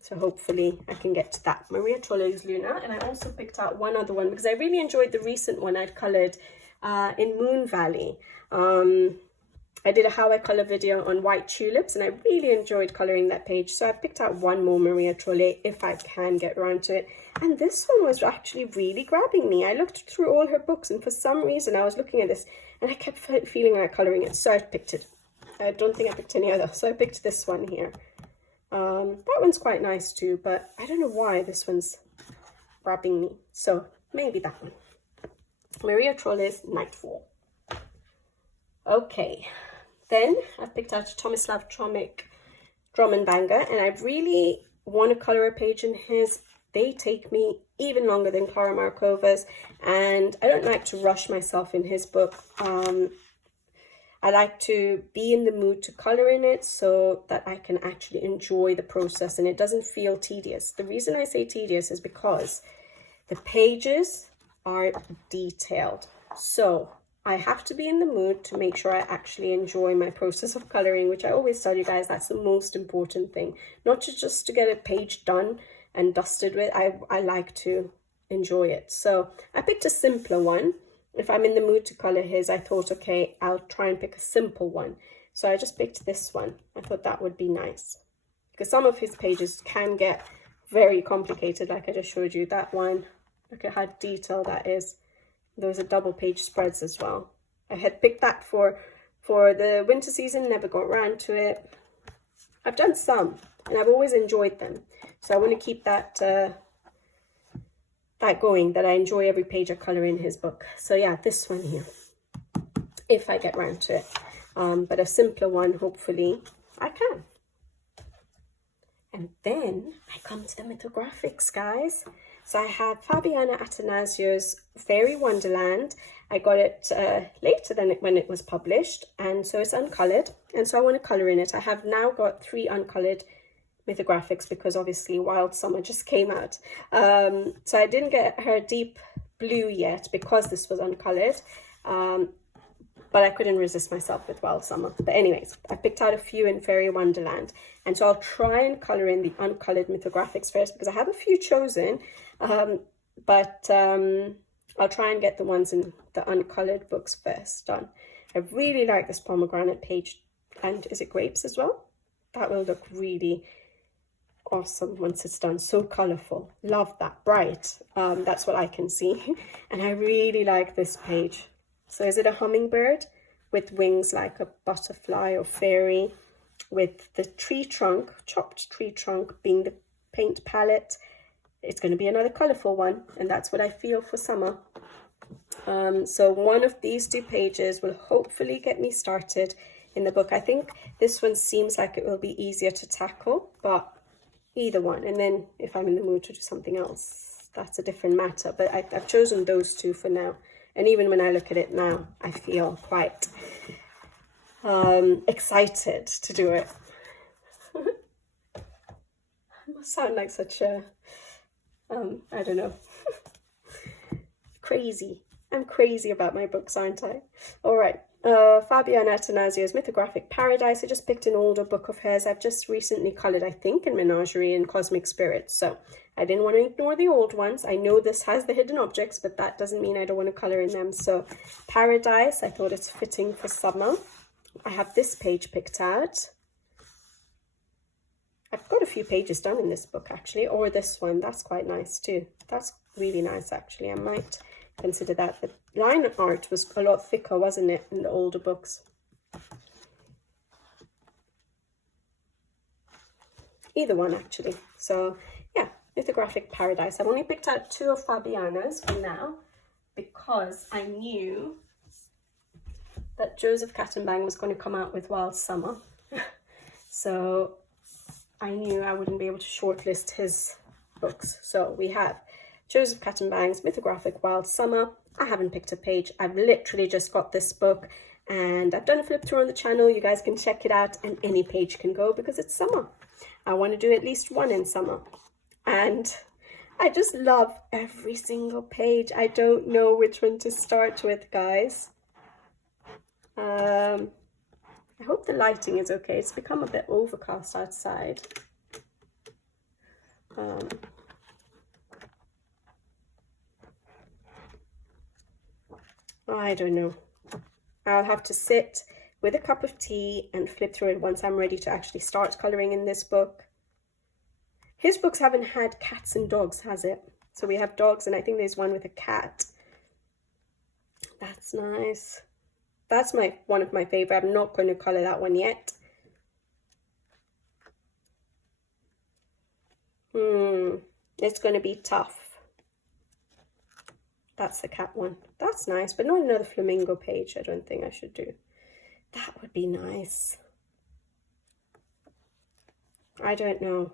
So hopefully I can get to that. Maria Trolle's Luna. And I also picked out one other one because I really enjoyed the recent one I'd coloured in Moon Valley. I did a how I colour video on white tulips, and I really enjoyed colouring that page. So I picked out one more Maria Trolle if I can get around to it. And this one was actually really grabbing me. I looked through all her books, and for some reason I was looking at this and I kept feeling like colouring it. So I picked it. I don't think I picked any other. So I picked this one here. That one's quite nice too, but I don't know why this one's grabbing me. So maybe that one. Maria Trolle's Nightfall. Okay, then I picked out Tomislav Tromik Drum and Banger, and I really want to colour a page in his. They take me even longer than Clara Markova's, and I don't like to rush myself in his book. I like to be in the mood to colour in it so that I can actually enjoy the process and it doesn't feel tedious. The reason I say tedious is because the pages are detailed. So I have to be in the mood to make sure I actually enjoy my process of colouring, which I always tell you guys, that's the most important thing. Not just to get a page done and dusted with. I like to enjoy it. So I picked a simpler one. If I'm in the mood to colour his, I thought, okay, I'll try and pick a simple one. So I just picked this one. I thought that would be nice. Because some of his pages can get very complicated, like I just showed you. That one, look at how detailed that is. Those are double page spreads as well. I had picked that for the winter season, never got around to it. I've done some, and I've always enjoyed them. So I want to keep that going, that I enjoy every page I colour in his book. So yeah, this one here, if I get round to it. But a simpler one, hopefully I can. And then I come to the mythographics, guys. So I have Fabiana Attanasio's Fairy Wonderland. I got it later than when it was published, and so it's uncoloured, and so I want to colour in it. I have now got 3 uncoloured mythographics because obviously Wild Summer just came out. So I didn't get her deep blue yet because this was uncoloured, but I couldn't resist myself with Wild Summer. But anyways, I picked out a few in Fairy Wonderland, and so I'll try and colour in the uncoloured mythographics first because I have a few chosen, but I'll try and get the ones in the uncoloured books first done. I really like this pomegranate page, and is it grapes as well? That will look really awesome once it's done. So colourful. Love that. Bright. That's what I can see. And I really like this page. So is it a hummingbird with wings like a butterfly or fairy, with the tree trunk, chopped tree trunk being the paint palette? It's going to be another colourful one, and that's what I feel for summer. So one of these 2 pages will hopefully get me started in the book. I think this one seems like it will be easier to tackle, but either one. And then if I'm in the mood to do something else, that's a different matter. But I've chosen those 2 for now. And even when I look at it now, I feel quite excited to do it. I must sound like such a, I don't know, crazy. I'm crazy about my books, aren't I? All right. Fabiana Atanasia's Mythographic Paradise. I just picked an older book of hers. I've just recently coloured, I think, in Menagerie and Cosmic Spirits. So I didn't want to ignore the old ones. I know this has the hidden objects, but that doesn't mean I don't want to colour in them. So Paradise, I thought it's fitting for summer. I have this page picked out. I've got a few pages done in this book, actually. Or this one. That's quite nice, too. That's really nice, actually. I might consider that. The line art was a lot thicker, wasn't it, in the older books? Either one, actually. So yeah, Mythographic Paradise. I've only picked out 2 of Fabiana's for now because I knew that Joseph Kattenbang was going to come out with Wild Summer. So I knew I wouldn't be able to shortlist his books. So we have Joseph Kattenbang's Mythographic Wild Summer. I haven't picked a page. I've literally just got this book and I've done a flip through on the channel. You guys can check it out and any page can go because it's summer. I want to do at least one in summer. And I just love every single page. I don't know which one to start with, guys. I hope the lighting is okay. It's become a bit overcast outside. I don't know. I'll have to sit with a cup of tea and flip through it once I'm ready to actually start colouring in this book. His books haven't had cats and dogs, has it? So we have dogs and I think there's one with a cat. That's nice. That's one of my favourite. I'm not going to colour that one yet. It's going to be tough. That's the cat one. That's nice, but not another flamingo page. I don't think I should do. That would be nice. I don't know.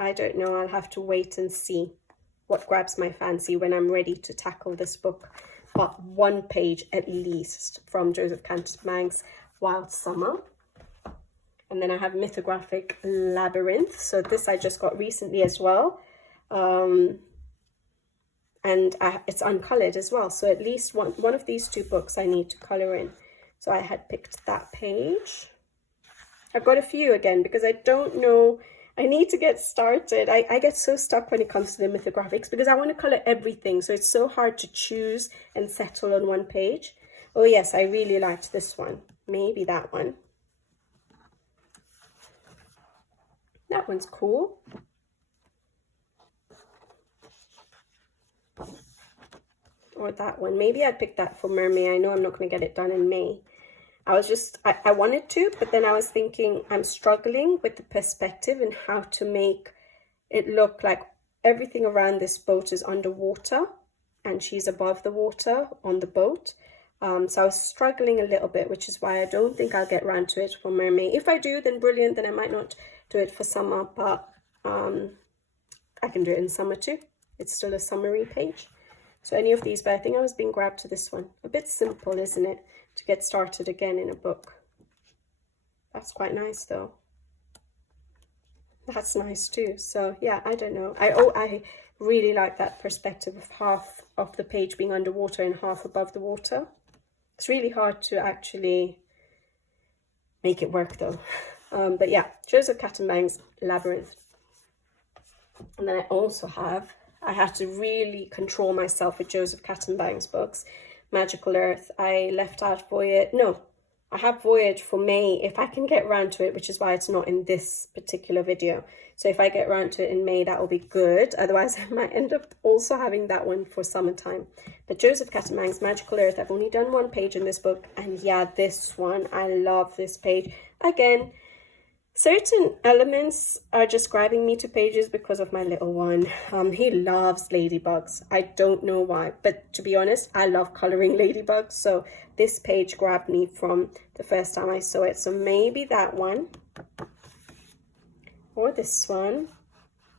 I don't know. I'll have to wait and see what grabs my fancy when I'm ready to tackle this book. But one page at least from Joseph Kattenbang's Wild Summer. And then I have Mythographic Labyrinth. So this I just got recently as well. And it's uncoloured as well. So at least one of these 2 books I need to colour in. So I had picked that page. I've got a few again because I don't know. I need to get started. I get so stuck when it comes to the mythographics because I want to colour everything. So it's so hard to choose and settle on one page. Oh yes, I really liked this one. Maybe that one. That one's cool. Or that one. Maybe I'd pick that for Mermaid. I know I'm not going to get it done in May. I wanted to, but then I was thinking I'm struggling with the perspective and how to make it look like everything around this boat is underwater and she's above the water on the boat. So I was struggling a little bit, which is why I don't think I'll get around to it for Mermaid. If I do, then brilliant. Then I might not do it for summer, but I can do it in summer too. It's still a summary page. So any of these, but I think I was being grabbed to this one. A bit simple, isn't it? To get started again in a book. That's quite nice though. That's nice too. So yeah, I don't know. I really like that perspective of half of the page being underwater and half above the water. It's really hard to actually make it work though. But yeah, Joseph Kattenbang's Labyrinth. And then I also have, I had to really control myself with Joseph Kattenbang's books. Magical Earth, I left out Voyage. No, I have Voyage for May if I can get around to it, which is why it's not in this particular video. So if I get around to it in May, that will be good. Otherwise, I might end up also having that one for summertime. But Joseph Kattenbang's Magical Earth, I've only done one page in this book. And yeah, this one, I love this page. Again, certain elements are just grabbing me to pages because of my little one. He loves ladybugs. I don't know why, but to be honest, I love coloring ladybugs. So this page grabbed me from the first time I saw it. So maybe that one or this one.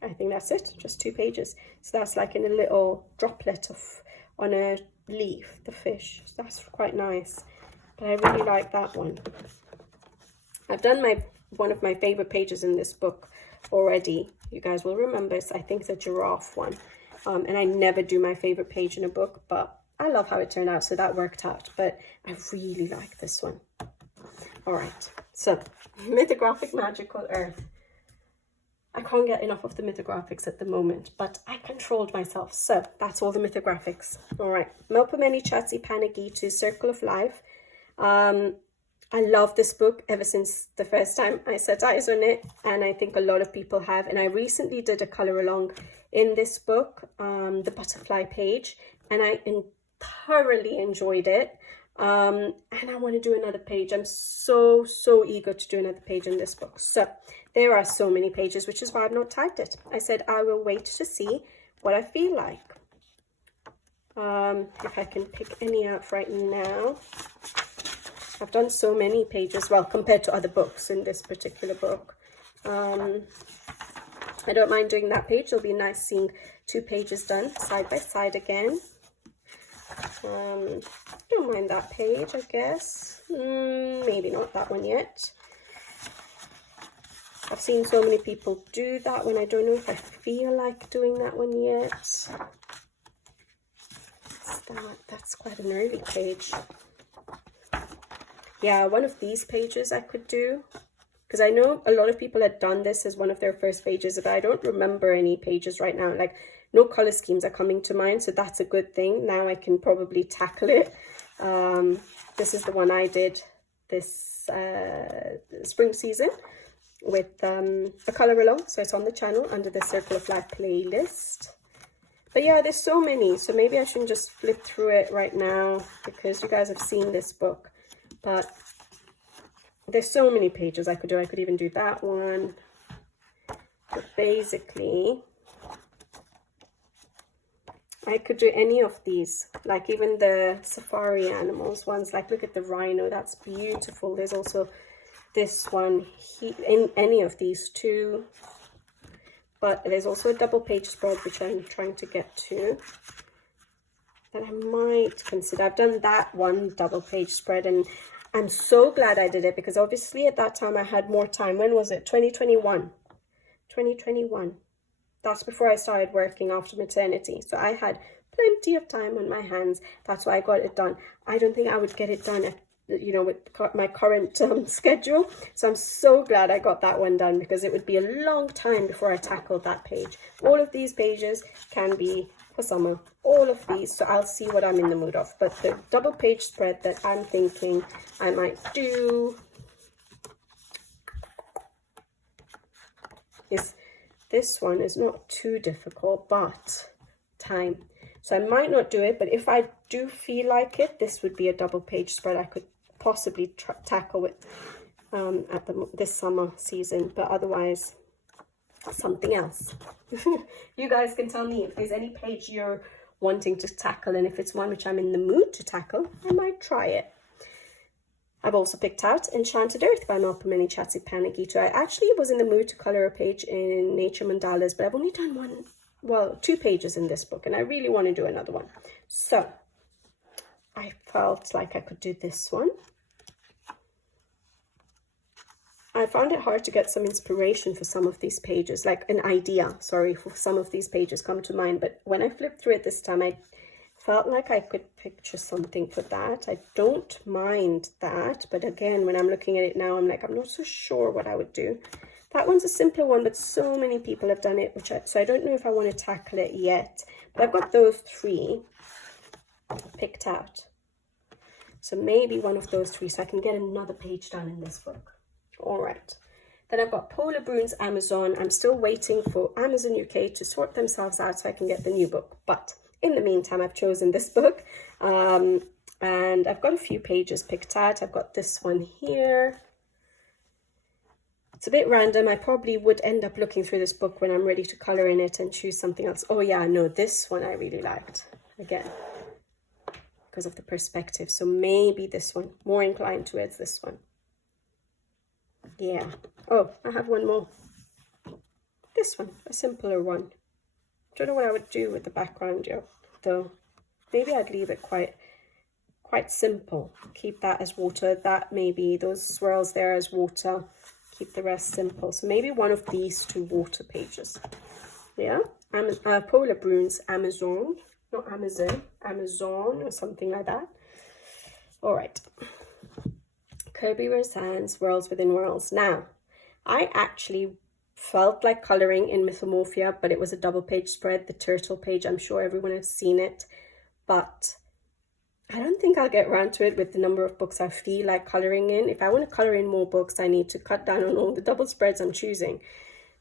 I think that's it. Just 2 pages. So that's like in a little droplet on a leaf, the fish. So that's quite nice. But I really like that one. I've done one of my favorite pages in this book already. You guys will remember, I think the giraffe one. And I never do my favorite page in a book, but I love how it turned out, so that worked out. But I really like this one. All right, so Mythographic Magical Earth. I can't get enough of the mythographics at the moment, but I controlled myself. So that's all the mythographics. All right, Melpomene Chatsi Panagitu, Circle of Life. I love this book ever since the first time I set eyes on it, and I think a lot of people have. And I recently did a color along in this book, the butterfly page, and I thoroughly enjoyed it. And I want to do another page. I'm so eager to do another page in this book. So there are so many pages, which is why I've not tagged it. I said I will wait to see what I feel like. If I can pick any out right now. I've done so many pages, well, compared to other books in this particular book. I don't mind doing that page. It'll be nice seeing 2 pages done side by side again. Don't mind that page, I guess. Maybe not that one yet. I've seen so many people do that one. I don't know if I feel like doing that one yet. That's quite an early page. Yeah, one of these pages I could do, because I know a lot of people had done this as one of their first pages, but I don't remember any pages right now. Like, no color schemes are coming to mind, so that's a good thing. Now I can probably tackle it. This is the one I did this spring season with a color along, so it's on the channel under the Circle of Life playlist. But yeah, there's so many, so maybe I shouldn't just flip through it right now, because you guys have seen this book. But there's so many pages I could do. I could even do that one. But basically, I could do any of these, like even the safari animals ones. Like, look at the rhino, that's beautiful. There's also this one in any of these 2. But there's also a double page spread, which I'm trying to get to, that I might consider. I've done that one double page spread, and I'm so glad I did it, because obviously at that time I had more time. When was it? 2021. 2021. That's before I started working after maternity. So I had plenty of time on my hands. That's why I got it done. I don't think I would get it done at, with my current schedule. So I'm so glad I got that one done, because it would be a long time before I tackled that page. All of these pages can be for summer, all of these, so I'll see what I'm in the mood of. But the double page spread that I'm thinking I might do is this one. Is not too difficult, but time. So I might not do it, but if I do feel like it, this would be a double page spread I could possibly tackle it at this summer season. But otherwise, something else. You guys can tell me if there's any page you're wanting to tackle, and if it's one which I'm in the mood to tackle, I might try it. I've also picked out Enchanted Earth by Melpomene Chatsi Panagitu. I actually was in the mood to color a page in Nature Mandalas, but I've only done 2 pages in this book, and I really want to do another one. So I felt like I could do this one. I found it hard to get some inspiration for some of these pages, like an idea, sorry, for some of these pages come to mind. But when I flipped through it this time, I felt like I could picture something for that. I don't mind that. But again, when I'm looking at it now, I'm like, I'm not so sure what I would do. That one's a simpler one, but so many people have done it, so I don't know if I want to tackle it yet. But I've got those 3 picked out. So maybe one of those 3, so I can get another page done in this book. All right, then I've got Polar Bruns Amazon. I'm still waiting for Amazon UK to sort themselves out so I can get the new book, but in the meantime I've chosen this book, and I've got a few pages picked out. I've got this one here. It's a bit random. I probably would end up looking through this book when I'm ready to color in it and choose something else. Oh yeah, no, this one I really liked, again, because of the perspective. So maybe this one, more inclined towards this one. Yeah. Oh, I have one more. This one, a simpler one. Don't know what I would do with the background, though. Maybe I'd leave it quite quite simple. Keep that as water. That maybe those swirls there as water. Keep the rest simple. So maybe one of these 2 water pages. Yeah. Polar Bruns, Amazon. Not Amazon. Amazon or something like that. All right. Kirby Rosanes, Worlds Within Worlds. Now, I actually felt like colouring in Mythomorphia, but it was a double page spread, the turtle page. I'm sure everyone has seen it, but I don't think I'll get around to it with the number of books I feel like colouring in. If I want to colour in more books, I need to cut down on all the double spreads I'm choosing.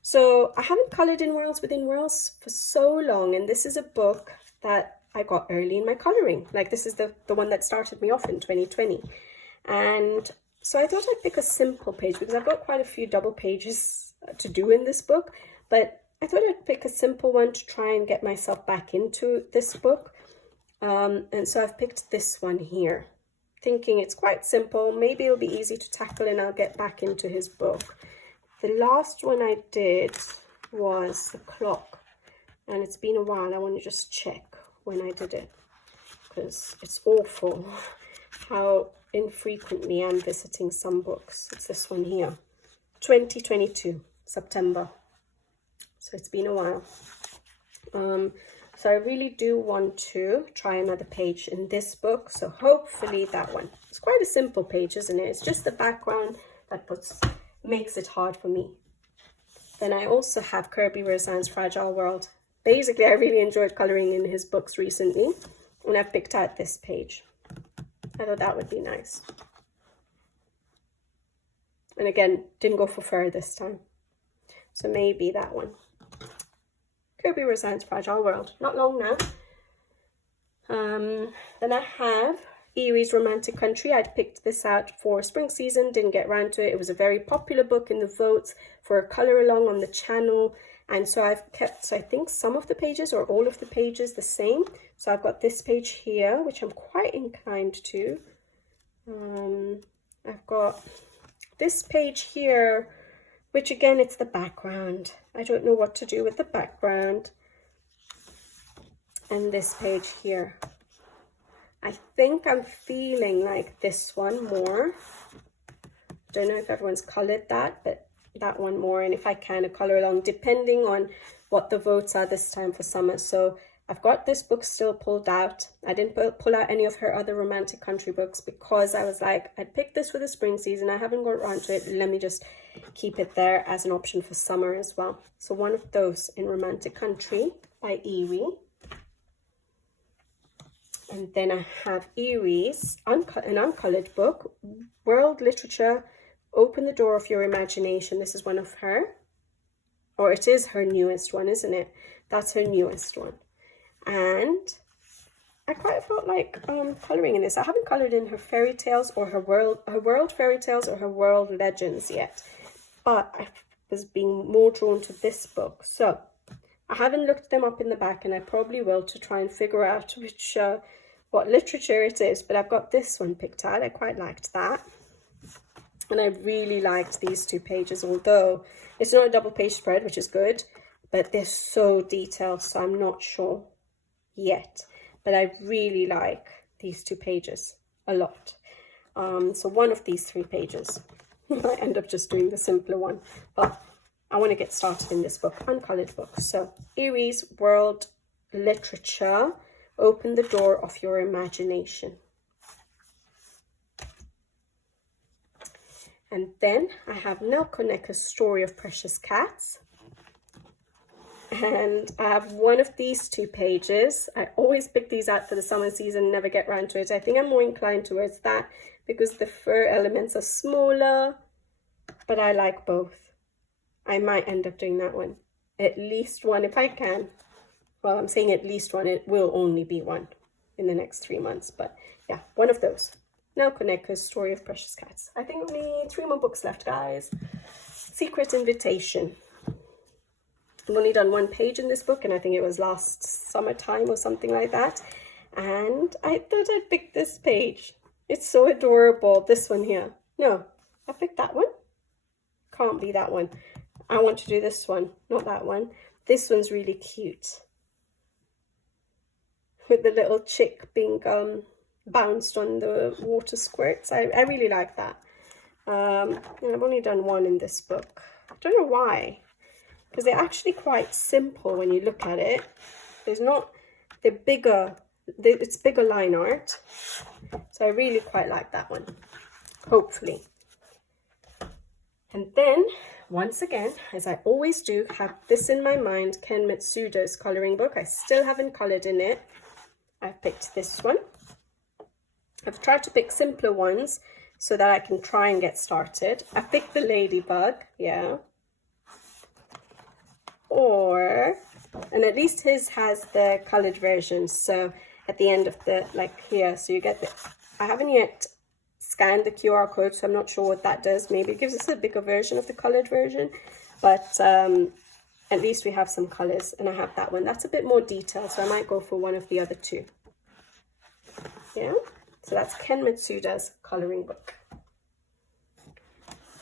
So I haven't coloured in Worlds Within Worlds for so long, and this is a book that I got early in my colouring. Like, this is the one that started me off in 2020. And so I thought I'd pick a simple page because I've got quite a few double pages to do in this book, but I thought I'd pick a simple one to try and get myself back into this book. And so I've picked this one here, thinking it's quite simple. Maybe it'll be easy to tackle and I'll get back into his book. The last one I did was The Clock, and it's been a while. I want to just check when I did it because it's awful how infrequently I'm visiting some books. It's this one here, 2022, September. So it's been a while. So I really do want to try another page in this book. So hopefully that one. It's quite a simple page, isn't it? It's just the background that makes it hard for me. Then I also have Kirby Rosanes' Fragile World. Basically, I really enjoyed colouring in his books recently, and I've picked out this page. I thought that would be nice. And again, didn't go for fur this time. So maybe that one. Kirby Rosanes' Fragile World. Not long now. Then I have Erie's Romantic Country. I'd picked this out for spring season, didn't get around to it. It was a very popular book in the votes for a colour along on the channel. And so I've kept, I think, some of the pages or all of the pages the same. So I've got this page here, which I'm quite inclined to. I've got this page here, which again, it's the background. I don't know what to do with the background. And this page here. I think I'm feeling like this one more. Don't know if everyone's coloured that, but that one more. And if I can, a colour along, depending on what the votes are this time for summer. So I've got this book still pulled out. I didn't pull out any of her other romantic country books because I was like, I'd picked this for the spring season. I haven't got around to it. Let me just keep it there as an option for summer as well. So one of those in Romantic Country by Erie. And then I have Erie's an uncoloured book, World Literature, Open the Door of Your Imagination. This is one of her, or it is her newest one, isn't it? That's her newest one. And I quite felt like colouring in this. I haven't coloured in her fairy tales or her world fairy tales or her world legends yet, but I was being more drawn to this book. So I haven't looked them up in the back, and I probably will to try and figure out which what literature it is. But I've got this one picked out. I quite liked that. And I really liked these 2 pages, although it's not a double page spread, which is good, but they're so detailed, so I'm not sure yet. But I really like these 2 pages a lot. So one of these 3 pages. I might end up just doing the simpler one, but I want to get started in this book, uncoloured book. So Erie's World Literature, Open the Door of Your Imagination. And then I have Nelkoneka's Story of Precious Cats. And I have one of these 2 pages. I always pick these out for the summer season, never get around to it. I think I'm more inclined towards that because the fur elements are smaller, but I like both. I might end up doing that one. At least one if I can. Well, I'm saying at least one. It will only be one in the next 3 months. But yeah, one of those. Nelkoneka's Story of Precious Cats. I think only 3 more books left, guys. Secret Invitation. I've only done 1 page in this book, and I think it was last summertime or something like that. And I thought I'd pick this page. It's so adorable. This one here. No, I picked that one. Can't be that one. I want to do this one, not that one. This one's really cute. With the little chick being bounced on the water squirts. I really like that. And I've only done one in this book. I don't know why, because they're actually quite simple when you look at it. There's not, they're bigger, it's bigger line art. So I really quite like that one, hopefully. And then, once again, as I always do, have this in my mind, Ken Mitsuda's coloring book. I still haven't colored in it. I picked this one. I've tried to pick simpler ones so that I can try and get started. I picked the ladybug, yeah. And at least his has the colored version. So at the end of the, like here, so you get the, I haven't yet scanned the QR code, so I'm not sure what that does. Maybe it gives us a bigger version of the colored version, but at least we have some colors, and I have that one. That's a bit more detailed, so I might go for one of the other two. Yeah, so that's Ken Mitsuda's coloring book.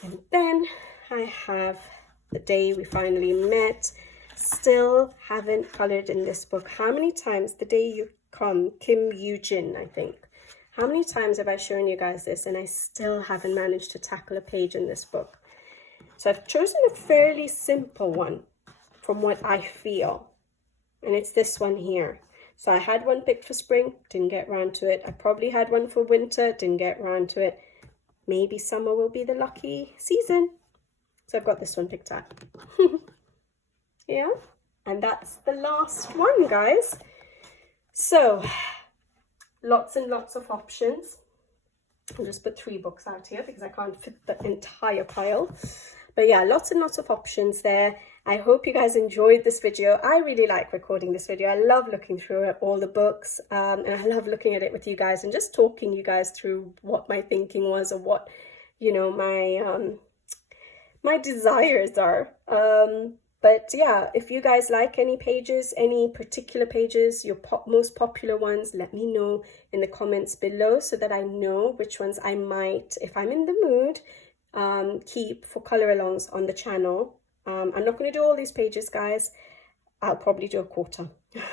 And then I have The Day We Finally Met. Still haven't colored in this book. How many times? The Day You Come, Kim Yoo-jin, I think. How many times have I shown you guys this and I still haven't managed to tackle a page in this book? So I've chosen a fairly simple one from what I feel. And it's this one here. So I had one picked for spring, didn't get around to it. I probably had one for winter, didn't get around to it. Maybe summer will be the lucky season. So I've got this one picked out. Yeah, and that's the last one, guys. So lots and lots of options. I'll just put 3 books out here because I can't fit the entire pile. But yeah, lots and lots of options there. I hope you guys enjoyed this video. I really like recording this video. I love looking through all the books, and I love looking at it with you guys and just talking you guys through what my thinking was or what, you know, my desires are. But yeah, if you guys like any pages, any particular pages, your most popular ones, let me know in the comments below so that I know which ones I might, if I'm in the mood, keep for color alongs on the channel. I'm not going to do all these pages, guys. I'll probably do a quarter,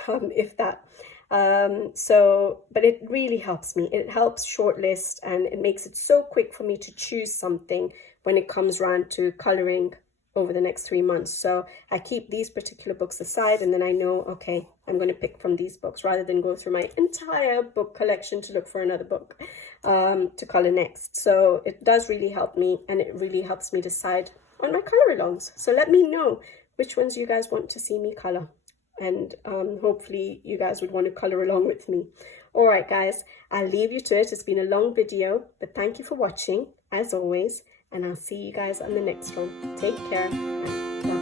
if that. But it really helps me. It helps shortlist, and it makes it so quick for me to choose something when it comes around to coloring over the next 3 months. So I keep these particular books aside, and then I know, okay, I'm going to pick from these books rather than go through my entire book collection to look for another book to color next. So it does really help me, and it really helps me decide on my color alongs. So let me know which ones you guys want to see me color, and hopefully you guys would want to color along with me. All right, guys, I'll leave you to it. It's been a long video, but thank you for watching as always, and I'll see you guys on the next one. Take care and bye.